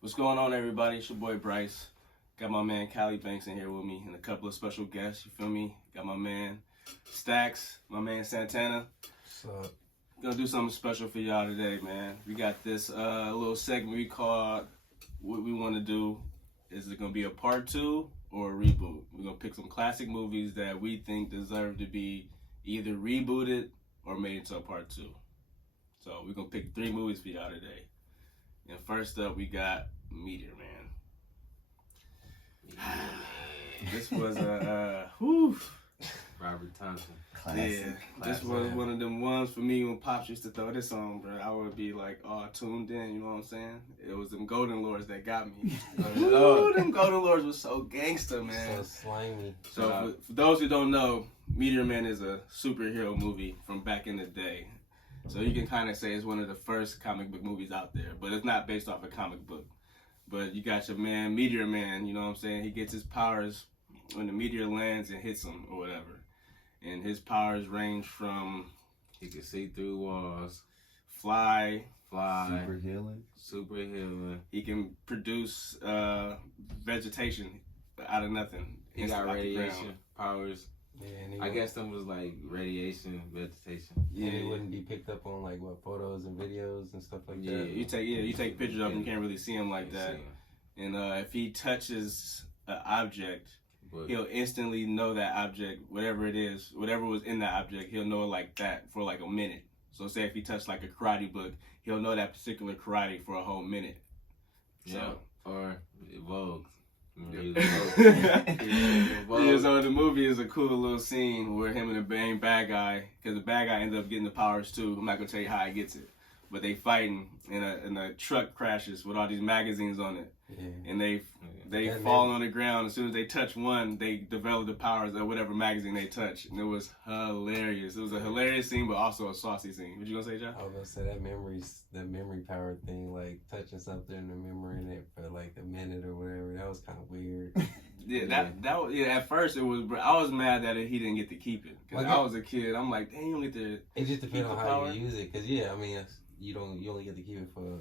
What's going on, everybody? It's your boy Bryce. Got my man Callie Banks in here with me and a couple of special guests, you feel me? Got my man Stacks, my man Santana. What's up? Gonna do something special for y'all today, man. We got this little segment we called, what we want to do. Is it gonna be a part 2 or a reboot? We're gonna pick some classic movies that we think deserve to be either rebooted or made into a part 2. So we're gonna pick 3 movies for y'all today. And first up, we got Meteor Man. This was a Robert Thompson. Classic. This was one of them ones for me when Pops used to throw this on, bro. I would be like, tuned in, you know what I'm saying? It was them Golden Lords that got me. Ooh, them Golden Lords was so gangster, man. So slimy. So for those who don't know, Meteor Man is a superhero movie from back in the day. So you can kind of say it's one of the first comic book movies out there, but it's not based off a comic book. But you got your man, Meteor Man, you know what I'm saying? He gets his powers when the meteor lands and hits him or whatever. And his powers range from... He can see through walls. Fly. Super healing. He can produce vegetation out of nothing. He got radiation powers. Yeah, I guess them was like radiation, vegetation. Yeah, it wouldn't be picked up on like what photos and videos and stuff like that. You take pictures of him, you can't really see him like that. And if he touches an object, he'll instantly know that object, whatever it is, whatever was in that object, he'll know it like that for like a minute. So say if he touched like a karate book, he'll know that particular karate for a whole minute. Yeah, or Vogue. So the movie is a cool little scene where him and the main bad guy, because the bad guy ends up getting the powers too. I'm not gonna tell you how he gets it, but they fighting and a truck crashes with all these magazines on it, and they fall on the ground. As soon as they touch one, they develop the powers of whatever magazine they touch, and it was hilarious. It was a hilarious scene, but also a saucy scene. What you gonna say, John? I was gonna say that memory power thing, like touching something and remembering it for like a minute or whatever. That was kind of weird. That was, at first it was. I was mad that he didn't get to keep it because I was a kid. I'm like, dang, you don't get to. It just depends on how you use it, because I mean, you only get to keep it for a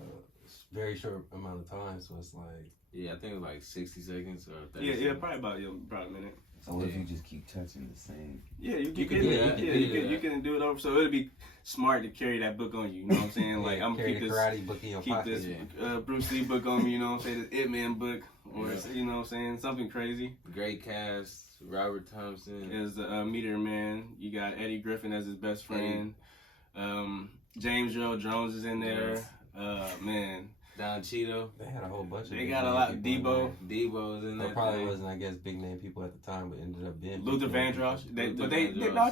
very short amount of time, so it's like. Yeah, I think it was like 60 seconds or 30 seconds. Yeah, probably about a minute. So what if you just keep touching the same? Yeah, you can do it over. So it'd be smart to carry that book on you. You know what I'm saying? Like I'm gonna keep this karate book in your pocket. This Bruce Lee book on me. You know what I'm saying? This Ip Man book, or you know what I'm saying? Something crazy. Great cast. Robert Thompson is the Meteor Man. You got Eddie Griffin as his best friend. James Earl Jones is in there. Man. Don Cheeto. They had a whole bunch of. They got a lot. Debo is in there. Probably wasn't, I guess, big name people at the time, but ended up being. Luther Vandross.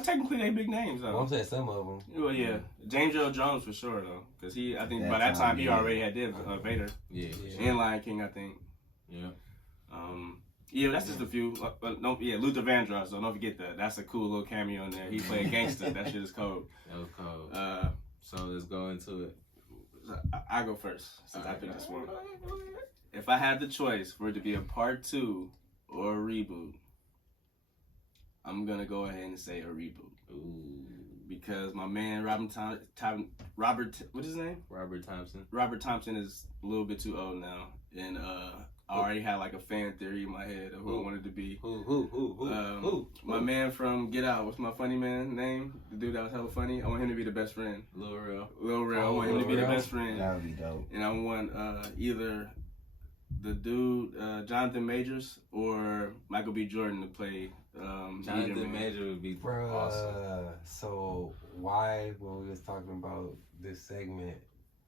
Technically they big names though. Well, I'm saying some of them. Well, yeah, James Earl Jones for sure though, because I think by that time he already had did Vader. Yeah. And Lion King, I think. Yeah. That's just a few. Luther Vandross. So don't forget that. That's a cool little cameo in there. He played gangster. That shit is cold. That was cold. So let's go into it. I go first since I picked this one. If I had the choice for it to be a part 2 or a reboot, I'm gonna go ahead and say a reboot. Ooh. Because my man what's his name? Robert Thompson. Robert Thompson is a little bit too old now, and I already had like a fan theory in my head of who I wanted to be. Who? My man from Get Out. What's my funny man name? The dude that was hella funny. I want him to be the best friend. Lil Rel. I want him to be the best friend. That would be dope. And I want either the dude Jonathan Majors or Michael B. Jordan to play Jonathan Majors would be awesome. So why, when we was talking about this segment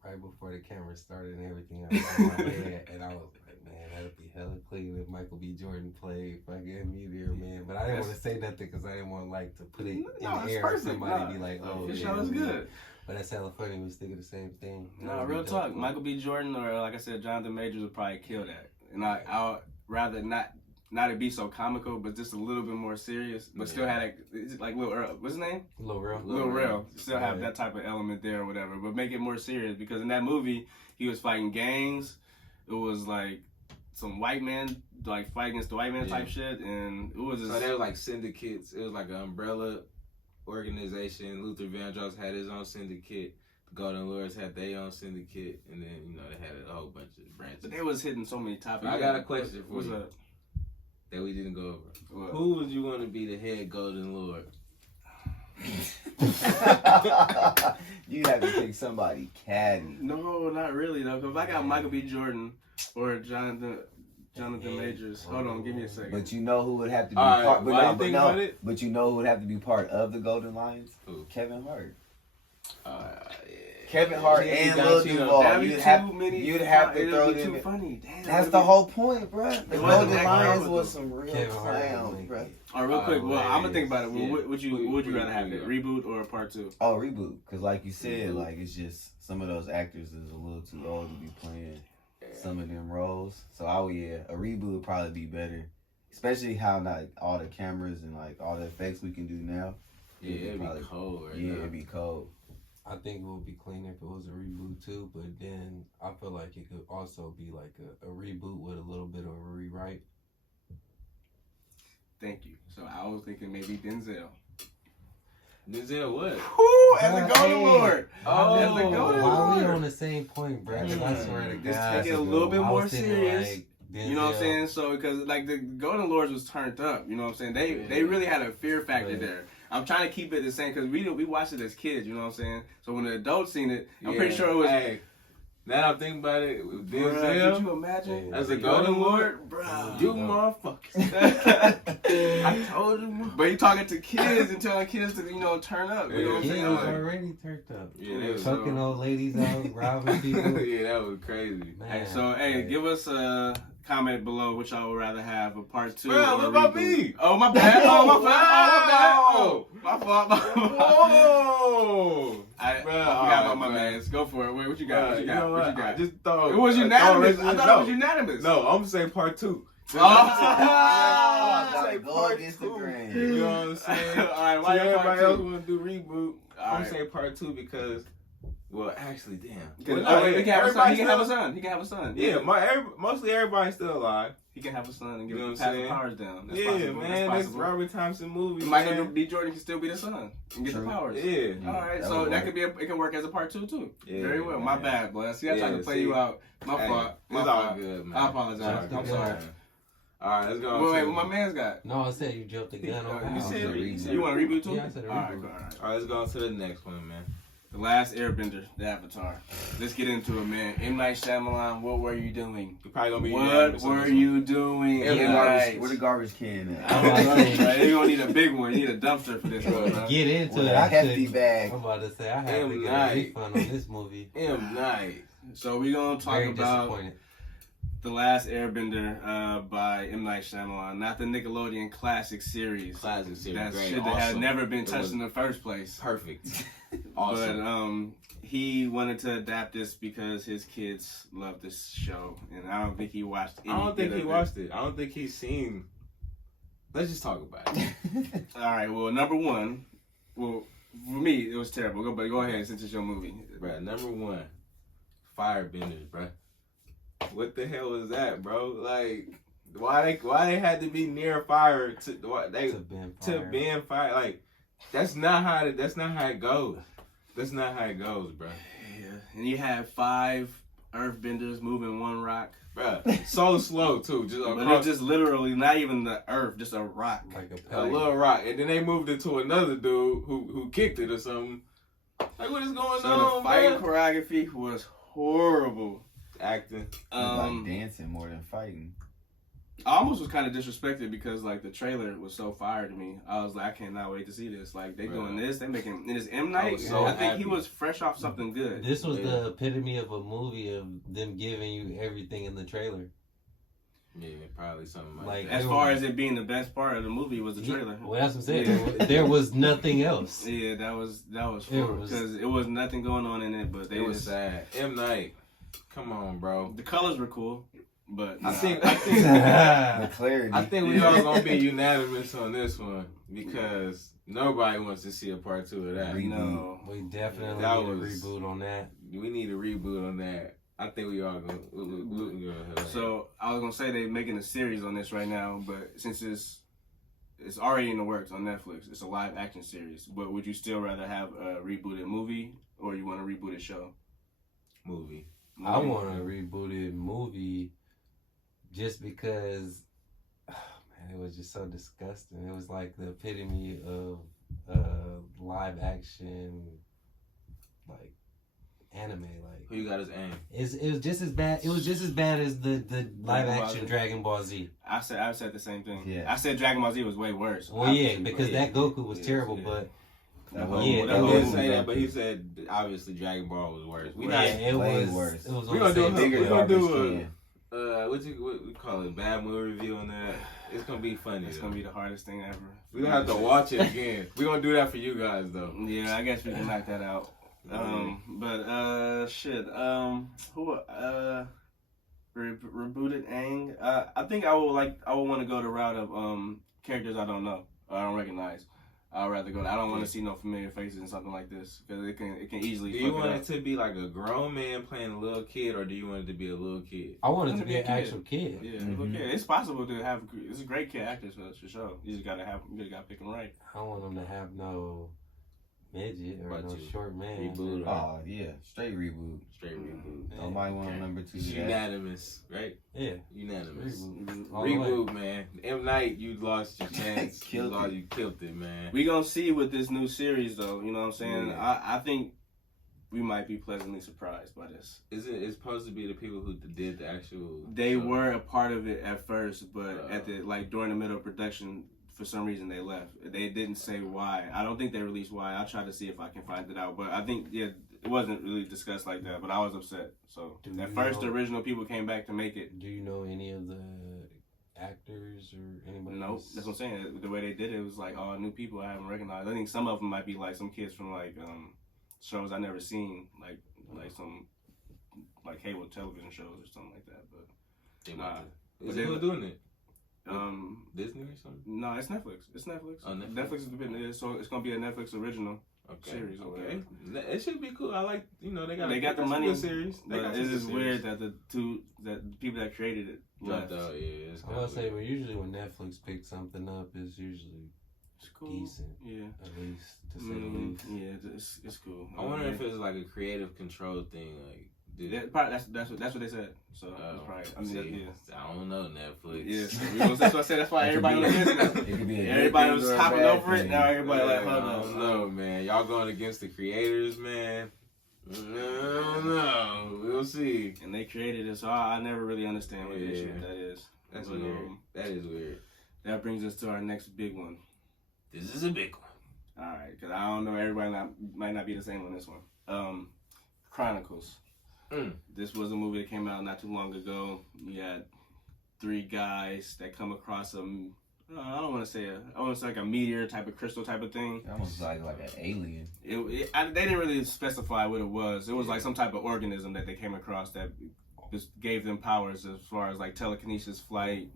right before the camera started and everything, I was in my head and I was like, man, that'd be hella clean if Michael B. Jordan played fucking Meteor Man. But I didn't want to say nothing because I didn't want to put it in the air and somebody be like, oh, this show is good. But that's hella funny. We was thinking the same thing. No, real talk. Michael B. Jordan or like I said, Jonathan Majors would probably kill that. And I'd rather not it be so comical, but just a little bit more serious, but still had like Lil Earl. What's his name? Lil Rel. Lil Rel. Still have that type of element there or whatever, but make it more serious because in that movie he was fighting gangs. It was like some white man like fighting against the white man type shit, and it was just... So they were like syndicates. It was like an umbrella organization. Luther Vandross had his own syndicate Golden Lords had their own syndicate, and then they had a whole bunch of branches. But they was hitting so many topics. I got a question for What's you up? that we didn't go over. What? Who would you want to be the head Golden Lord? You have to pick somebody caddy. No, not really though. Cause if I got Michael B. Jordan or Jonathan Majors, hold on, give me a second. But you know who would have to be All right, part. why you think about it? But you know who would have to be part of the Golden Lions? Who? Kevin Hart. Yeah. Kevin Hart Yeah, and got Lil you, Duval. That'd be You'd too have, many. you'd have to It'd throw be them. too In. funny. Damn, That's the whole point, bro. The It wasn't Golden that Lions hard, was though. some real Kevin Hart clowns, make bro. it. All right, real quick. Well, I'm gonna think about it. Well, Yeah. what would you rather have? It reboot or a part 2? Oh, reboot. Because like you said, Reboot. like it's just some of those actors is a little too old to be playing some of them roles. So a reboot would probably be better. Especially how like all the cameras and like all the effects we can do now. Yeah, it'd probably- be cold right Yeah, now. it'd be cold. I think it would be cleaner if it was a reboot too, but then I feel like it could also be like a reboot with a little bit of a rewrite. Thank you. So I was thinking maybe Denzel. Denzel what? Woo, as a God, Golden hey. Lord. Oh, As a Golden Why we Lord. on the same point, bro? 'Cause I swear to God, Just take it a little bit I more was thinking, serious. like, You know what I'm Denzel. saying? So because like the Golden Lords was turned up, you know what I'm saying? They really had a fear factor Right. there. I'm trying to keep it the same because we watched it as kids, you know what I'm saying? So when the adults seen it, I'm pretty sure it was. Hey, now I'm thinking about it. With Bruh, Denzel could you imagine? as a Golden Lord, bro. you motherfuckers. I told you. But you talking to kids and telling kids to turn up. You know what I'm He saying? was Like, already turned up. Yeah, they was Fucking old ladies out, robbing people. Yeah, that was crazy. hey, Man, so give us a comment below which y'all would rather have, a part 2 Bro, or what a about reboot. me? Oh my bad. Oh my Wow. bad. My fault. Whoa! I forgot about my man. Go for it. Wait, what you got? What you got? What you got? Just thought It was unanimous. I thought it was unanimous. No, I'm saying part 2. Oh. I'm saying Go part against the 2. grain. You know what I'm saying? All right, So why you everybody part else 2? want to do reboot. All I'm right. saying part 2 because, well, actually, damn. Because Well, he can have a son. He can have a still- son. He can have a son. Yeah, mostly everybody's still alive. He can have a son and give You know him what pass I'm the saying? powers down. That's Yeah, possible. man, That's this possible. Robert Thompson movie. Michael man. B. Jordan can still be the son and get True. the powers. Yeah. All right, That so would that work. could be it can work as a part 2 too. Yeah, Very well. My man. bad, boy. See, I tried to play you out. My Hey, fault. My It's all fault. good, man. I apologize. It's all I'm good, sorry. man. All right, let's go. Wait, what my man's got? No, I said you jumped the gun on You that. said reboot. you want a reboot too? Yeah, I said a All right, reboot. cool, all right. All right, let's go on to the next one, man. The Last Airbender, the Avatar. Let's get into it, man. M. Night Shyamalan, what were you doing? You probably gonna be What unanimous on were this one. you doing? Yeah, Where the M. garbage, Night? where the garbage can I'm at? about to say, right? You're gonna need a big one. You need a dumpster for this one. Huh? Get into With it. a I hefty could. bag. I'm about to say I had M. to get Night. a refund on this movie. M. Night. So we're gonna talk Very about disappointed. The Last Airbender by M. Night Shyamalan, not the Nickelodeon classic series. Classic series. That Great. shit that had Awesome. never been It touched was in the first place. Perfect. Awesome. But he wanted to adapt this because his kids love this show, and I don't think he watched any I don't think bit he of watched it. I don't think he's seen. Let's just talk about it. All right, well, number one, well, for me, it was terrible. Go ahead, since it's your movie. Bruh, number 1, Firebenders, bruh. What the hell is that, bro? Like, why they had to be near fire to bend fire? Like, that's not how it goes. That's not how it goes, bro. Yeah, and you had 5 earthbenders moving one rock. Bruh, so slow too. Just But across it's just literally not even the earth, just a rock. Like a a pellet. little rock, and then they moved it to another dude who kicked it or something. Like, what is going So on, the fighting man? choreography was horrible. Acting. Like dancing more than fighting. I almost was kind of disrespected because like the trailer was so fire to me. I was like, I cannot wait to see this. Like they doing this, they making and it's M. Night. was so I think happy. he was fresh off something good. This was the epitome of a movie of them giving you everything in the trailer. Yeah, probably something like Like, that. As far as it being the best part of the movie was the trailer. Well, that's what I'm saying. There was nothing else. Yeah, that was It was- because it was nothing going on in it, but they It was just, sad. M. Night. Come on, bro. the colors were cool, but I think The clarity. I think we all gonna be unanimous on this one because nobody wants to see a part 2 of that. no. We definitely That need a was- reboot on that. We need a reboot on that. I think we all gonna. We So I was gonna say they're making a series on this right now, but since it's already in the works on Netflix, it's a live action series. But would you still rather have a rebooted movie or you want a rebooted show? Movie. I want a rebooted movie just because, man, it was just so disgusting. It was like the epitome of live action, like anime. Like Who you got as Aang? it was just as bad. It was just as bad as the live action Dragon Ball Z. I said the same thing. Yeah. I said Dragon Ball Z was way worse. Well, yeah, because that Goku was terrible, but. That Yeah, He that didn't was- say that, but he said obviously Dragon Ball was worse. We Yeah, not. it way was worse. It was We on gonna the do same a- Bigger we gonna do garbage a- can. What we call it? Bad movie review on that. It's gonna be funny. It's though. gonna be the hardest thing ever. We gonna have to watch it again. We gonna do that for you guys though. Yeah, I guess we can knock that out. Who rebooted Aang? I think I would want to go the route of characters I don't know, I don't recognize. I'd rather go. I don't want to see no familiar faces in something like this because it can easily. Do you fuck want it it to be like a grown man playing a little kid, or do you want it to be a little kid? I want it to Wanna be be an a kid. actual kid. Yeah, Mhm. okay. It's possible to have. It's a great kid actors for sure. You just gotta pick them right. I don't want them to have no midget or But no you short man. reboot Oh yeah, straight reboot. Straight reboot. Yeah. Nobody want Okay. number 2 to that. Unanimous, right? Yeah, Unanimous. reboot. All the way. Reboot, man. M Night, you lost your chance. Killed it. You killed it, man. We gonna see with this new series though. You know what I'm saying? Yeah. I think we might be pleasantly surprised by this. It's supposed to be the people who did the actual. They show. were a part of it at first, but at the during the middle of production, for some reason they left. They didn't say why. I don't think they released why. I'll try to see if I can find it out. But I think it wasn't really discussed like that. But I was upset. So Do at you first, know- the original people came back to make it. Do you know any of the actors or anybody? Nope, else? that's what I'm saying. The way they did it was like all new people I haven't recognized. I think some of them might be like some kids from like shows I never seen, like some like cable television shows or something like that. But They nah. might do- But Is they- it who doing it? Disney or something? No, it's Netflix. It's Netflix. Oh, Netflix. Netflix is the business, so it's gonna be a Netflix original. Okay. Series or Okay. It should be cool. I like, they got They got the some money, good series. They But got it some is good weird series. that the people that created it left. Dropped out, yeah. It's I was kinda say, weird. well, usually when Netflix picks something up, it's usually It's cool. decent, Yeah. at least to say the least. Yeah, it's cool. I wonder if it's like a creative control thing, like. That's what they said. So that's Oh, probably. I mean, see, I don't know Netflix. Yeah, that's what I said. That's why everybody on the business. It could be a good Everybody thing was or a hopping bad over it. thing. Now everybody like, I hold don't on. know, man. Y'all going against the creators, man. I don't know. We'll see. And they created it, so I never really understand what the issue Yeah. with that is. That's But, weird. That is weird. That brings us to our next big one. This is a big one. All right, because I don't know, everybody might not be the same on this one. Chronicles. This was a movie that came out not too long ago. You had 3 guys that come across I don't want to say almost like a meteor type of crystal type of thing. Almost like an alien. They didn't really specify what it was. It was like some type of organism that they came across that just gave them powers as far as like telekinesis, flight.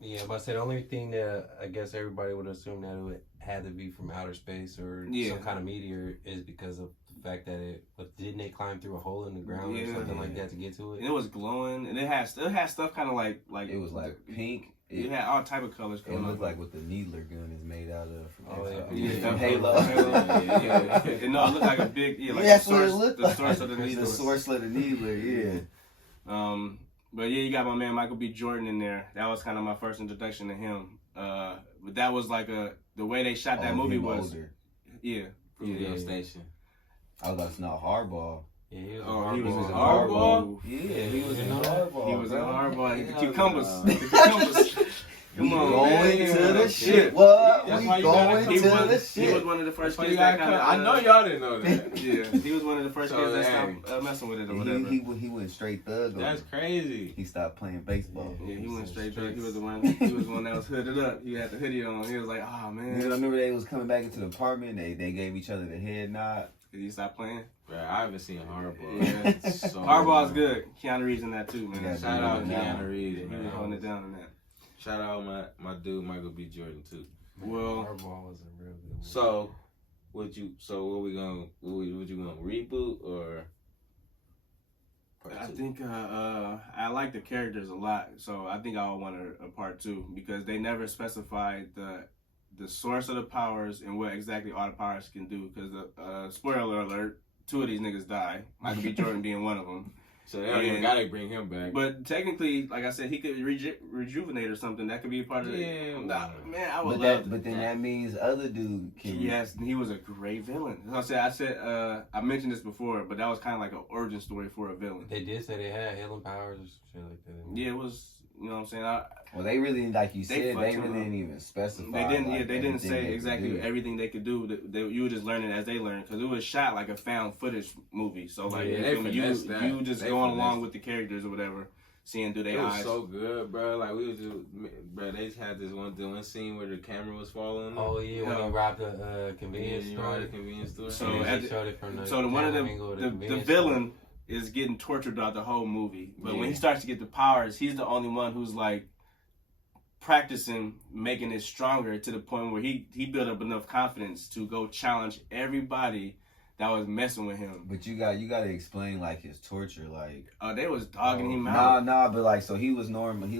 Yeah, but I said the only thing that I guess everybody would assume that it would had to be from outer space or some kind of meteor is because of the fact that didn't they climb through a hole in the ground or something like that to get to it? And it was glowing, and it had stuff kind of like It was like pink. It had all type of colors. It looked like what the needler gun is made out of. From Yeah, Halo. yeah. No, it looked like a big like that's the source, what it looked the like. source of the needler. The source of the needler, yeah. But yeah, you got my man Michael B. Jordan in there. That was kind of my first introduction to him. But that was like the way they shot that movie was. Older. Yeah. Radio station. I was about to know Hardball. Yeah, he was He was in Hardball? Hardball. Yeah, he was in You know that? Hardball. He was in bro. Hardball. The Hell cucumbers. no. The cucumbers. We Come on, going man. to the Yeah. shit. What? That's We why you gotta going come He to was, the he was shit. one of the first That's why kids you that gotta kind come. of. I know y'all didn't know that. Yeah, he was one of the first So, kids that hey. stopped messing with it or whatever. He went straight thug. on That's it. crazy. He stopped playing baseball. Yeah, he went straight through. He was the one. He was the one that was hooded up. He had the hoodie on. He was like, "Oh I man." remember they was coming back into the apartment. They gave each other the head nod. Did he stop playing? Bro, I haven't seen Hardball. Yeah. So Hardball's good. Keanu Reeves in that too, man. Yeah, Shout out Yeah. Keanu Reeves, He was man. holding it down in that. Shout out my dude Michael B. Jordan too. Well, Hardball was a real good one. So, what you want, reboot or? part I two? think I like the characters a lot, so I think I would want a part 2 because they never specified the source of the powers and what exactly all the powers can do. Because spoiler alert, two of these niggas die. Michael B. Jordan being one of them. So they don't even gotta bring him back. But technically, like I said, he could rejuvenate or something. That could be a part of it. Yeah, man, I would But love but then that means other dude can. Yes, he was a great villain. As I said, I mentioned this before, but that was kind of like an origin story for a villain. They did say they had healing powers or shit like that. Yeah, it was. You know what I'm saying? Well, they really, like you said, they fucked him really up. didn't even specify. They didn't. like, Yeah, they didn't say everything they exactly could do. everything they could do. You were just learning as they learned because it was shot like a found footage movie. So like Yeah, you just going along with the characters or whatever, seeing through It their was eyes. so good, bro. Like we was just, bro. They just had this one scene where the camera was following them. Oh yeah, when he robbed the convenience store. The convenience store. So And at they showed it from the So one of camera angle of the convenience villain is getting tortured throughout the whole movie. But when Yeah. he starts to get the powers, he's the only one who's like practicing making it stronger to the point where he built up enough confidence to go challenge everybody that was messing with him. But you got to explain like his torture, like. They was dogging him out. Nah, but like, so he was normal. He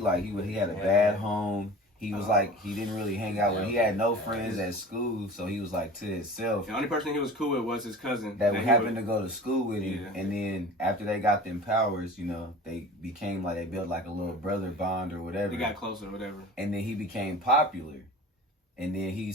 had a bad home. He was like, he didn't really hang out with. He had no friends at school, so he was like to himself. The only person he was cool with was his cousin That he happened to go to school with him, Yeah. and then after they got them powers, you know, they became like they built like a little brother bond or whatever. They got closer or whatever. And then he became popular, and then he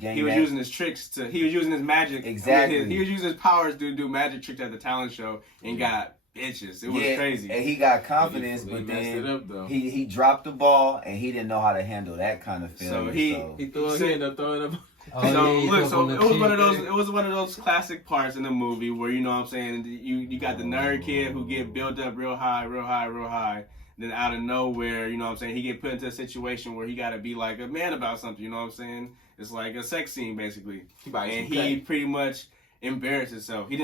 gained. He was using his tricks he was using his magic. Exactly. He was using his powers to do magic tricks at the talent show and got bitches. It was crazy. And he got confidence, He but messed it then up, though. he dropped the ball, and he didn't know how to handle that kind of failure. He ended up throwing up. Oh, so yeah, it was one of those classic parts in the movie where, you know what I'm saying, you got the nerd kid who get built up real high. Then out of nowhere, you know what I'm saying, he get put into a situation where he got to be like a man about something, you know what I'm saying? It's like a sex scene basically. And he pretty much embarrassed himself. He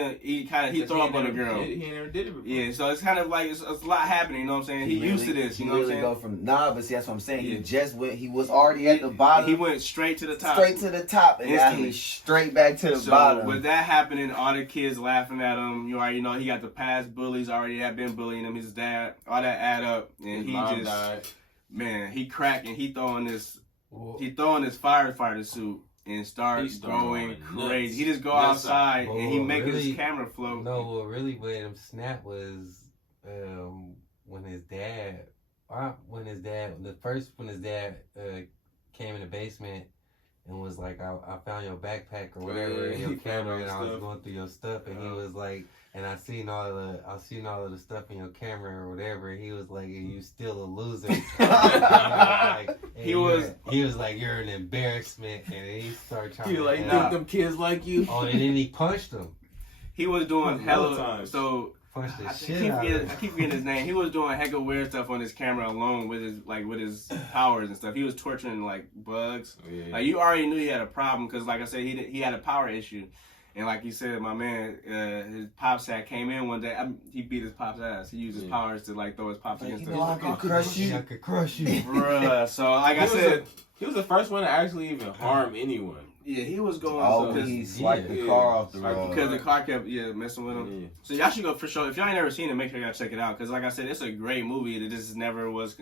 throw up on the girl. He never did it before. Yeah, so it's kind of like it's a lot happening, you know what I'm saying? He used to this, you know what I'm saying? Go from but see, that's what I'm saying. Yeah. He was already at the bottom. He went straight to the top. And now he's straight back to the bottom. With that happening, all the kids laughing at him. You already know he got the past bullies already have been bullying him. His dad, all that add up, and His mom died. Man, he cracked and he throwing this firefighter suit and starts going crazy. Nuts. He just go outside and he make really, his camera float. No, what really made him snap was when his dad came in the basement and was like, I found your backpack or whatever in your camera, and I was going through your stuff, and he was like, and I seen all of the stuff in your camera or whatever. He was like, and you still a loser. He was like, you're an embarrassment, and he started trying to like them kids like you. Oh, and then he punched him. He was doing hella times. so. I keep getting his name. He was doing heck of weird stuff on his camera alone with his powers and stuff. He was torturing like bugs. Yeah. Like you already knew he had a problem because, like I said, he had a power issue. And like you said, my man, his pops had came in one day. He beat his pop's ass. He used his powers to like throw his pops against him. I could crush you. I could crush you, Bruh. So like I said, he was the first one to actually even harm anyone. yeah, he was going. Oh, he swiped the car off the road. Because the car kept messing with him. Yeah. So y'all should go for sure. If y'all ain't never seen it, make sure y'all check it out. Because like I said, it's a great movie that just never was.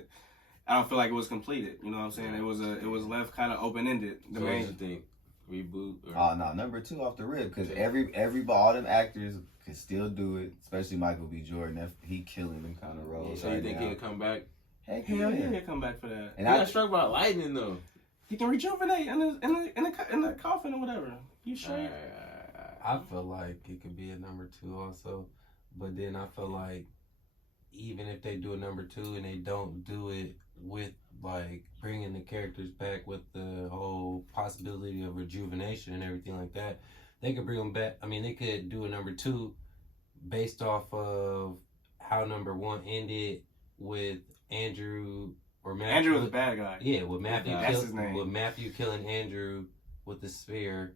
I don't feel like it was completed. You know what I'm saying? It was left kind of open ended. So what you think? Reboot? Oh no, number 2 off the rip, because all them actors can still do it, especially Michael B. Jordan. He killing them kind of roles. So you think he'll come back? Heck Hell yeah, he'll come back for that. And he got struck by lightning though. He can rejuvenate in the coffin or whatever. You straight? I feel like it could be a number 2 also, but then I feel like even if they do a number 2 and they don't do it with like bringing the characters back with the whole possibility of rejuvenation and everything like that, they could bring them back. I mean, they could do a number 2 based off of how number 1 ended with Andrew or Matthew. Andrew was a bad guy. Yeah, with Matthew. That's his name. With Matthew killing Andrew with the spear,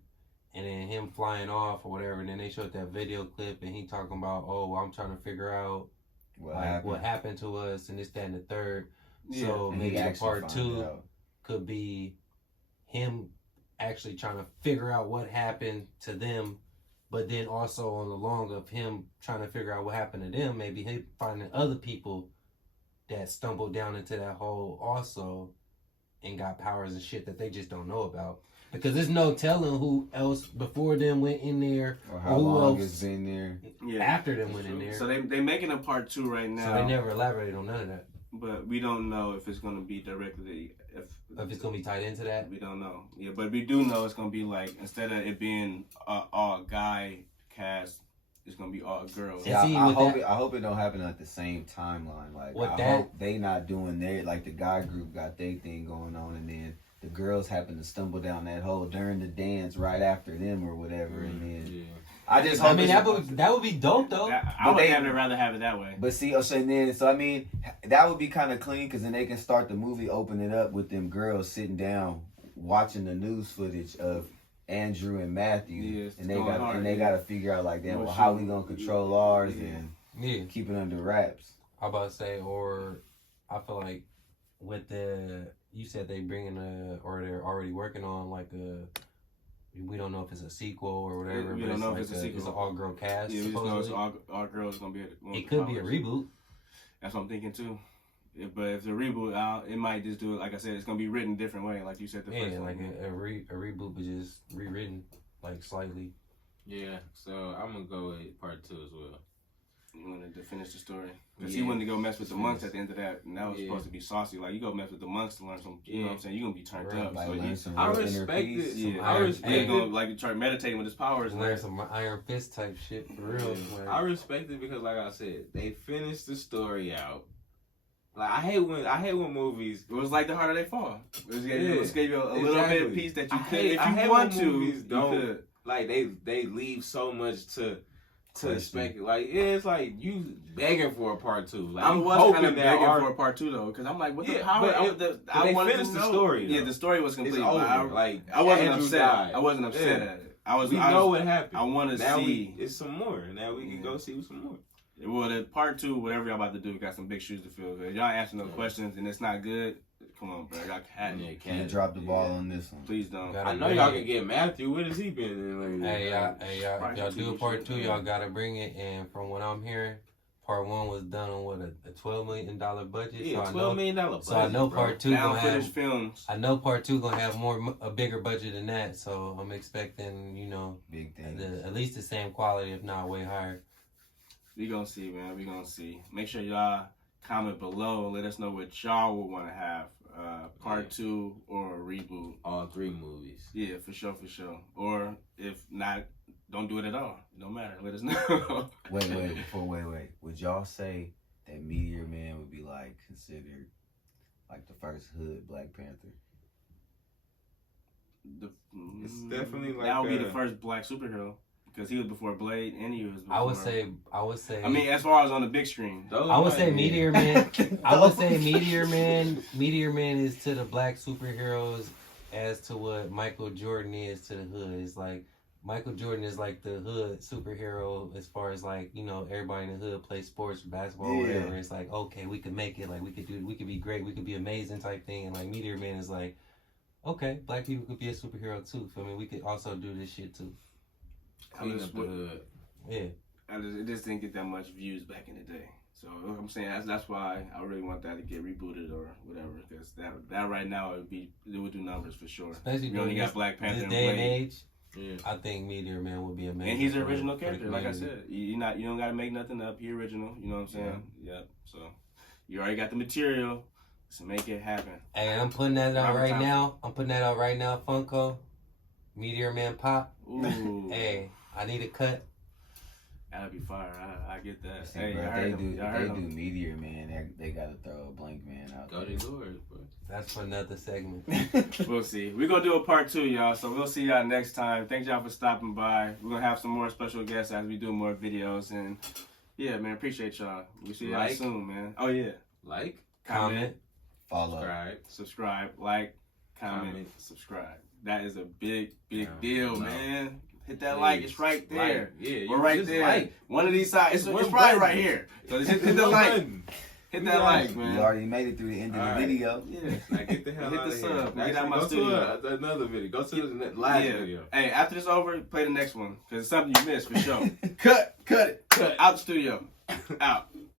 and then him flying off or whatever. And then they showed that video clip, and he talking about, "Oh, I'm trying to figure out what happened to us, and this, that, and the third." Yeah. So And maybe he the actually part found 2 out. could be him actually trying to figure out what happened to them, but then also on the long of him trying to figure out what happened to them. Maybe him finding other people that stumbled down into that hole also, and got powers and shit that they just don't know about. Because there's no telling who else before them went in there, or how who long else it's been there. after them went in there. So they making a part 2 right now. So they never elaborated on none of that. But we don't know if it's going to be directly if it's going to be tied into that. We don't know. Yeah, but we do know it's going to be like instead of it being all guy cast, it's going to be all girls. Yeah, see, I hope it don't happen at the same timeline. Like hope they not doing their like the guy group got their thing going on, and then the girls happen to stumble down that hole during the dance right after them or whatever, and then I just hope. I mean, that would be dope though. I would rather have it that way. But see, so I mean, that would be kind of clean because then they can start the movie, open it up with them girls sitting down watching the news footage of Andrew and Matthew, and they got to figure out like, damn, well, how we gonna control ours and keep it under wraps. I about to say, or I feel like with you said they bringing or they're already working on like we don't know if it's a sequel or whatever. We don't know if it's a sequel. It's an all-girl cast. Yeah, we just know it's all girls gonna be. It could be a reboot. That's what I'm thinking too. But if it's a reboot, it might just do it. Like I said, it's gonna be written a different way, like you said the first like one. a reboot, but just rewritten like slightly. Yeah, so I'm gonna go with part 2 as well. You wanted to finish the story because he wanted to go mess with the monks at the end of that, and that was supposed to be saucy. Like you go mess with the monks to learn some. You know what I'm saying? You're gonna be turned up. Like, so I respect it. Yeah, I respect it. Gonna like try meditating with his powers. Learn some Iron Fist type shit for real. Like, I respect it because, like I said, they finished the story out. Like I hate when movies. It was like The Harder They Fall. It just gave you a little bit of piece that you could, if you want to. Movies don't like they leave so much to expect. Like it's like you begging for a part 2. Like I was kind of begging for a part 2 though, because I'm like, what the power? I wanted to know. The story. Yeah, the story was complete. I wasn't upset. I wasn't upset at it. We know what happened. I want to see. It's some more. Now we can go see some more. Well, the part 2, whatever y'all about to do, got some big shoes to fill. If y'all answering no questions and it's not good, come on, bro. Y'all can't drop the ball on this one. Please don't. I know y'all can get Matthew. What has he been in lately? Hey, y'all, if y'all do a part 2, y'all gotta bring it. And from what I'm hearing, part 1 was done on a $12 million budget. Yeah, so $12 million budget. So I know part 2 gonna have films. I know part 2 gonna have a bigger budget than that. So I'm expecting, big things. At least the same quality, if not way higher. We gonna see, man. We gonna see. Make sure y'all comment below and let us know what y'all would want to have. Part 2 or a reboot. All 3 movies. Yeah, for sure. Or if not, don't do it at all. No matter. Let us know. Wait. Would y'all say that Meteor Man would be like considered like the first hood Black Panther? It's definitely like that would be the first Black superhero. Because he was before Blade and he was before... I would say... I mean, as far as on the big screen. I would say Meteor Man... I would say Meteor Man is to the Black superheroes as to what Michael Jordan is to the hood. It's like, Michael Jordan is like the hood superhero as far as like, everybody in the hood plays sports, basketball, whatever. It's like, okay, we can make it. Like, we could be great. We could be amazing type thing. And like, Meteor Man is like, okay, Black people could be a superhero too. I mean, we could also do this shit too. It just didn't get that much views back in the day. So I'm saying that's why I really want that to get rebooted or whatever. Because that right now it would do numbers for sure. Especially we only got Black Panther this day and age. Yeah. I think Meteor Man would be amazing. And he's an original character, like I said. You don't gotta make nothing up. He original. You know what I'm saying? Yep. So you already got the material. So make it happen. Hey, I'm putting that out right now. Funko. Meteor Man pop. Ooh. Hey, I need a cut. That'd be fire. I get that. See, hey, bro, if they do Meteor Man, they gotta throw a blank man out. Go to Lord, bro. That's for another segment. We'll see. We're gonna do a part 2, y'all. So we'll see y'all next time. Thanks y'all for stopping by. We're gonna have some more special guests as we do more videos. And yeah, man, appreciate y'all. We'll see y'all soon, man. Oh yeah. Like, comment, follow, subscribe, like, comment, subscribe. That is a big deal, man. Hit that like. It's right there. We're right there. Like. One of these sides. It's right here. So just hit the like. Hit that like, man. You already made it through the end of the video. Yeah. Like, get the hell hit out the of sub. here. Get out my studio. To another video. Go to the last video. Hey, after this over, play the next one. Because it's something you missed for sure. Cut it. Out the studio. Out.